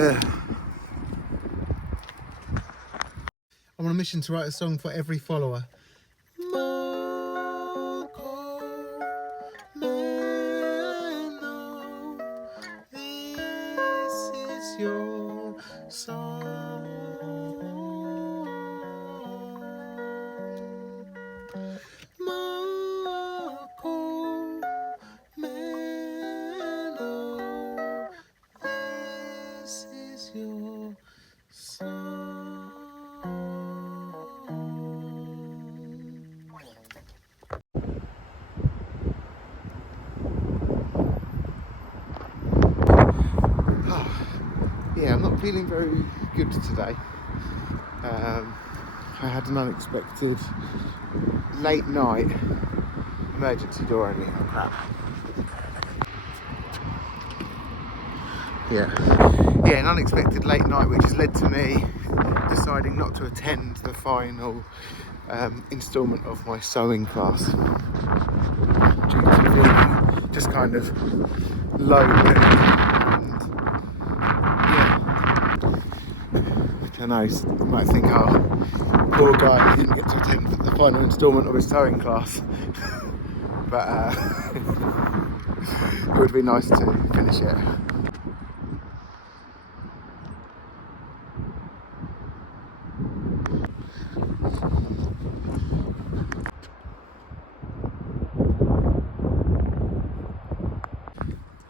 I'm on a mission to write a song for every follower. This is your song. Marco Mello, this is your song. Yeah, I'm not feeling very good today. I had an unexpected late night emergency door only. Oh crap. Yeah, an unexpected late night which has led to me deciding not to attend the final instalment of my sewing class due to feeling just kind of low and yeah. I know you might think, oh, poor guy, he didn't get to attend the final instalment of his sewing class. But it would be nice to finish it.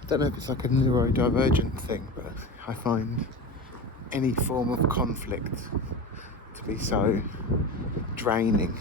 I don't know if it's like a neurodivergent thing, but I find any form of conflict to be so draining.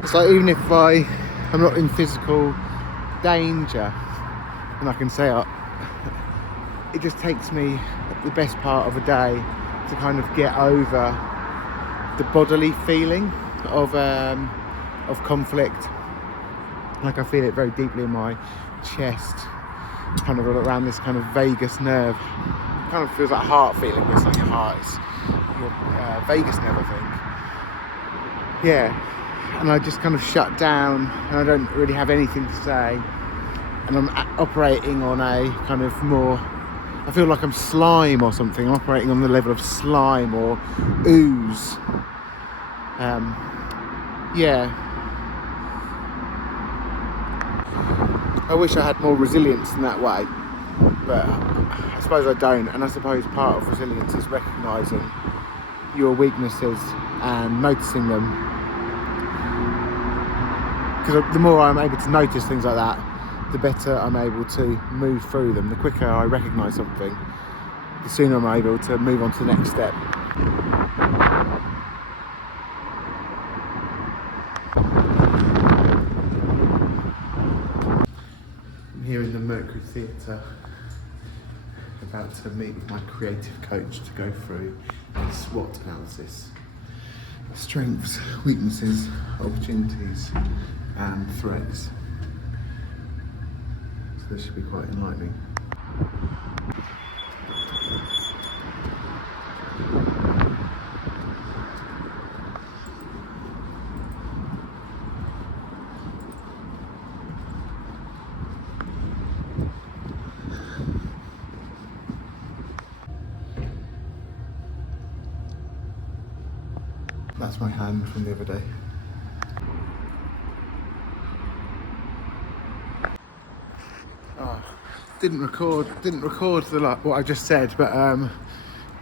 It's like even if I'm not in physical danger, and I can say it just takes me the best part of a day to kind of get over the bodily feeling of conflict. Like I feel it very deeply in my chest, kind of around this kind of vagus nerve. It kind of feels like heart feeling. It's like your heart is your vagus nerve, I think. Yeah. And I just kind of shut down and I don't really have anything to say, and I'm operating on a kind of more, I feel like I'm slime or something. I'm operating on the level of slime or ooze. Yeah, I wish I had more resilience in that way, but I suppose I don't. And I suppose part of resilience is recognising your weaknesses and noticing them. Because the more I'm able to notice things like that, the better I'm able to move through them. The quicker I recognise something, the sooner I'm able to move on to the next step. I'm here in the Mercury Theatre, about to meet with my creative coach to go through a SWOT analysis. Strengths, weaknesses, opportunities and threats. So this should be quite enlightening. That's my hand from the other day. Didn't record what I just said, but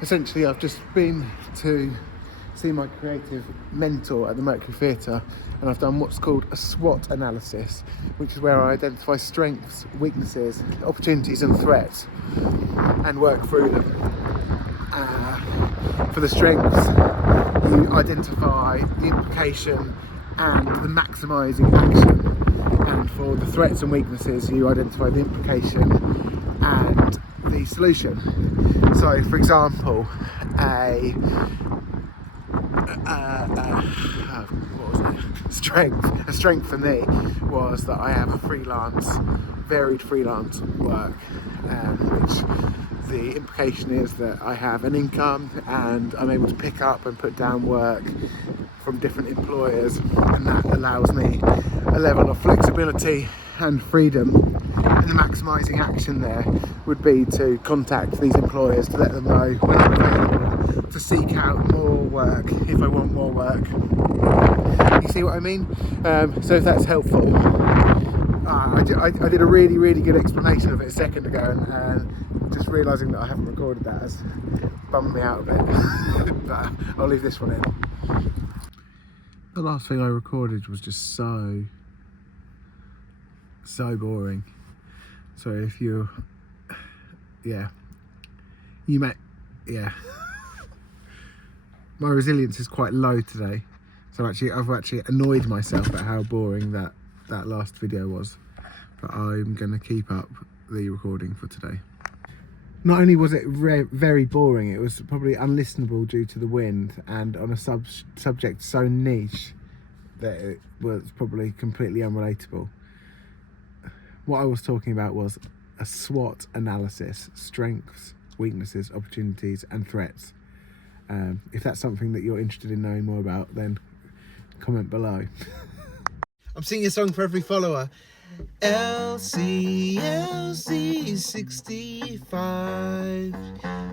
essentially I've just been to seen my creative mentor at the Mercury Theatre, and I've done what's called a SWOT analysis, which is where I identify strengths, weaknesses, opportunities and threats and work through them. For the strengths, you identify the implication and the maximising action, and for the threats and weaknesses, you identify the implication and the solution. So, for example, a strength for me was that I have varied freelance work, which the implication is that I have an income and I'm able to pick up and put down work from different employers, and that allows me a level of flexibility and freedom. And the maximising action there would be to contact these employers to let them know when I'm available, to seek out more work if I want more work. You see what I mean? So if that's helpful, I did a really good explanation of it a second ago, and just realising that I haven't recorded that has bummed me out a bit. But I'll leave this one in. The last thing I recorded was just so boring. So if you might, my resilience is quite low today. So I've actually annoyed myself at how boring that last video was. But I'm going to keep up the recording for today. Not only was it very boring, it was probably unlistenable due to the wind and on a subject so niche that it was probably completely unrelatable. What I was talking about was a SWOT analysis: strengths, weaknesses, opportunities and threats. If that's something that you're interested in knowing more about, then comment below. I'm singing a song for every follower. LC 65.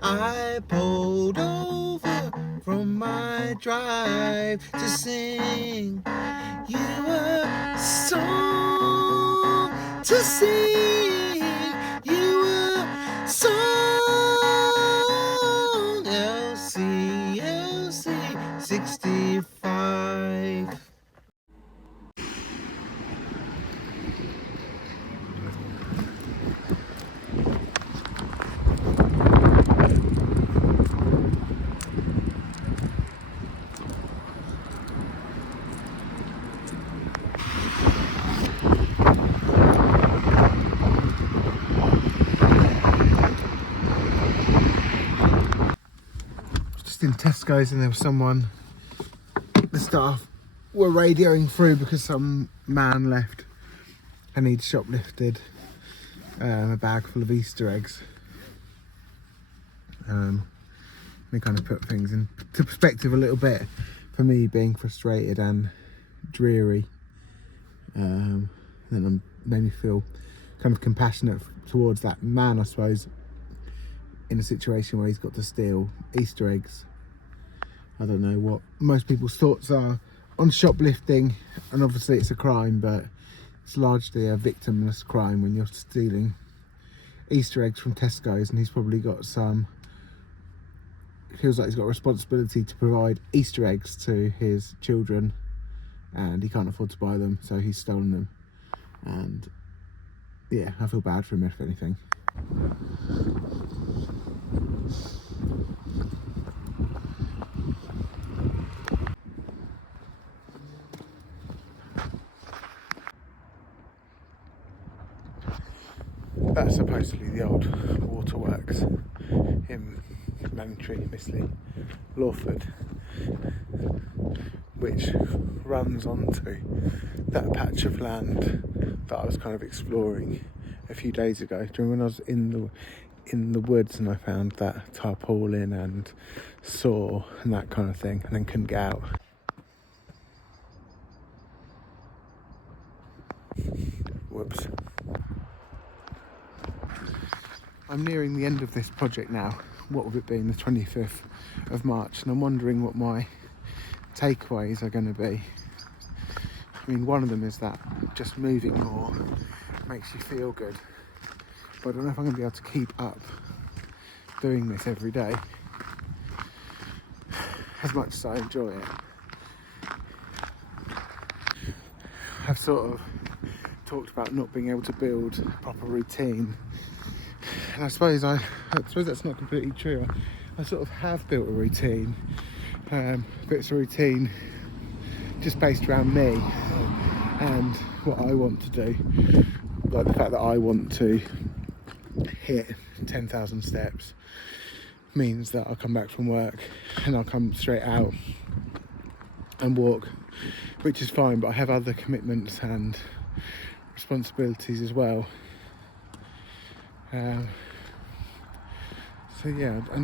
I pulled over from my drive to sing you a song, to sing you a song. LC 65. In Tesco's, and there was someone, the staff were radioing through because some man left and he'd shoplifted a bag full of Easter eggs. They kind of put things into perspective a little bit for me, being frustrated and dreary. Then it made me feel kind of compassionate towards that man, I suppose, in a situation where he's got to steal Easter eggs. I don't know what most people's thoughts are on shoplifting, and obviously it's a crime, but it's largely a victimless crime when you're stealing Easter eggs from Tesco's, and he's probably got feels like he's got a responsibility to provide Easter eggs to his children, and he can't afford to buy them, so he's stolen them. And yeah, I feel bad for him, if anything. That's supposedly the old waterworks in Manningtree, Missley, Lawford, which runs onto that patch of land that I was kind of exploring a few days ago. Do you remember when I was in the woods and I found that tarpaulin and saw and that kind of thing, and then couldn't get out? Whoops. I'm nearing the end of this project now, what with it being the 25th of March, and I'm wondering what my takeaways are going to be. I mean, one of them is that just moving more makes you feel good, but I don't know if I'm going to be able to keep up doing this every day. as much as I enjoy it. I've sort of talked about not being able to build a proper routine, and I suppose that's not completely true. I sort of have built a routine, but it's a routine just based around me and what I want to do. Like the fact that I want to hit 10,000 steps means that I'll come back from work and I'll come straight out and walk, which is fine, but I have other commitments and responsibilities as well. So yeah, I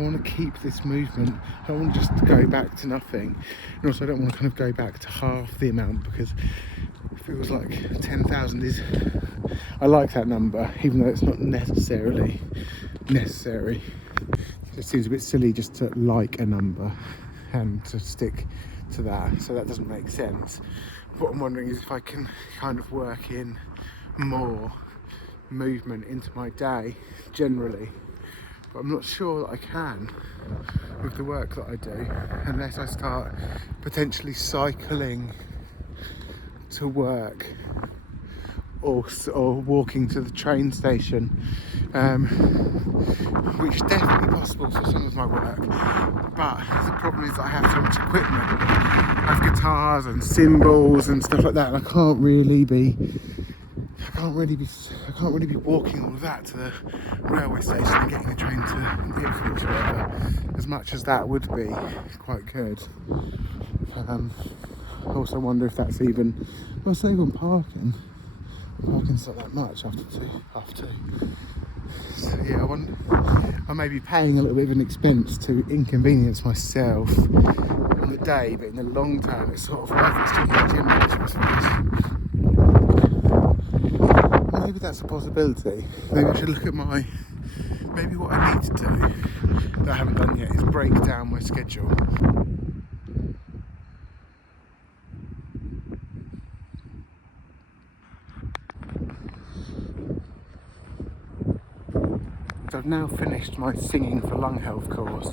want to keep this movement. I don't want to just go back to nothing, and also I don't want to kind of go back to half the amount, because if it was like 10,000 is, I like that number, even though it's not necessarily necessary. It seems a bit silly just to like a number and to stick to that, so that doesn't make sense. What I'm wondering is if I can kind of work in more movement into my day generally, but I'm not sure that I can with the work that I do, unless I start potentially cycling to work or walking to the train station, which is definitely possible for some of my work. But the problem is that I have so much equipment. I have guitars and cymbals and stuff like that, and I can't really be walking all of that to the railway station and getting the train to Ipswich or whatever, as much as that would be quite good. I also wonder if that's even, well, it's not even parking. Parking's not that much after two. So yeah, I may be paying a little bit of an expense to inconvenience myself on the day, but in the long term it's sort of worth it. It's just a gym membership, I suppose. Maybe that's a possibility. Maybe I should look at maybe what I need to do that I haven't done yet is break down my schedule. So I've now finished my singing for lung health course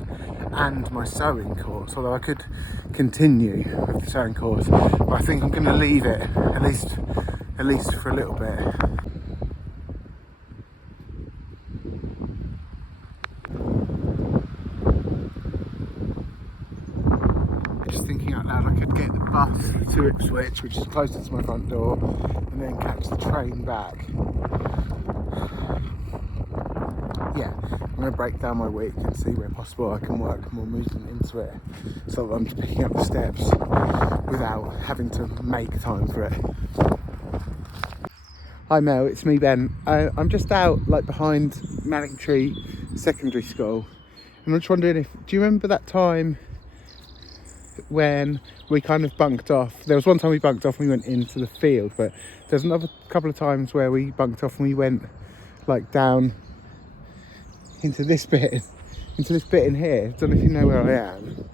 and my sewing course, although I could continue with the sewing course, but I think I'm going to leave it at least for a little bit. Just thinking out loud, I could get the bus to Ipswich, which is closer to my front door, and then catch the train back. Yeah, I'm going to break down my week and see where possible I can work more movement into it, so that I'm picking up the steps without having to make time for it. Hi Mel, it's me Ben. I'm just out like behind Manningtree Secondary School, and I'm just wondering do you remember that time when we kind of bunked off? There was one time we bunked off and we went into the field, but there's another couple of times where we bunked off and we went like down into this bit in here. I don't know if you know where I am.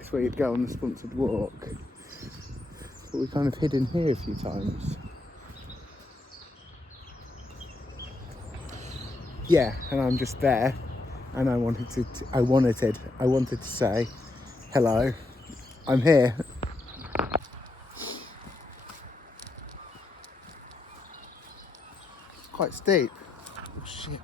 It's where you'd go on the sponsored walk. But we kind of hid in here a few times. Yeah, and I'm just there, and I wanted to say hello. I'm here. It's quite steep. Oh shit.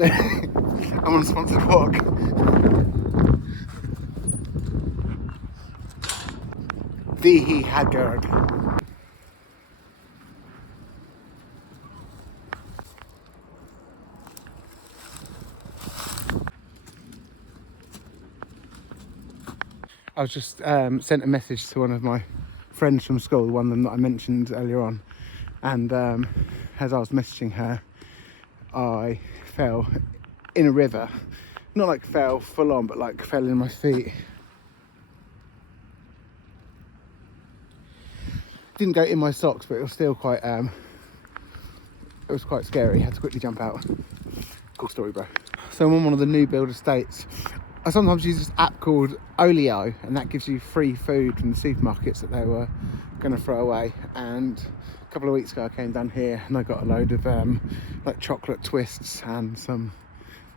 I'm on a sponsored walk. Vihi Haggard. I was just sent a message to one of my friends from school, one of them that I mentioned earlier on, and as I was messaging her, I fell in a river. not like fell full on, but like fell in my feet. Didn't go in my socks, but it was still quite it was quite scary. Had to quickly jump out. Cool story, bro. So I'm on one of the new build estates. I sometimes use this app called Olio, and that gives you free food from the supermarkets that they were going to throw away. And a couple of weeks ago I came down here and I got a load of like chocolate twists and some,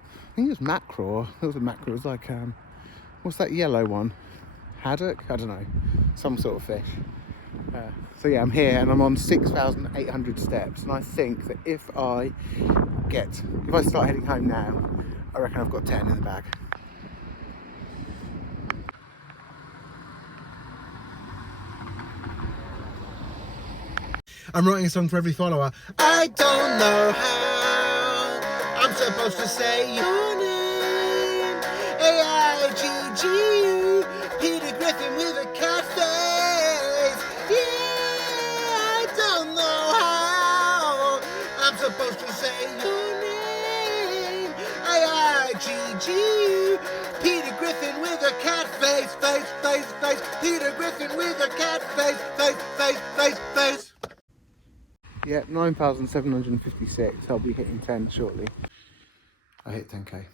I think it was mackerel. It was a mackerel. It was like what's that yellow one? Haddock? I don't know, some sort of fish. So yeah, I'm here and I'm on 6,800 steps, and I think that if I start heading home now, I reckon I've got 10 in the bag. I'm writing a song for every follower. I don't know how I'm supposed to say your name. A-I-G-G-U, Peter Griffin with a cat face. Yeah, I don't know how I'm supposed to say your name. A-I-G-G-U, Peter Griffin with a cat face. Face. Peter Griffin with a cat face. Face. Yeah, 9,756. I'll be hitting 10 shortly. I hit 10k.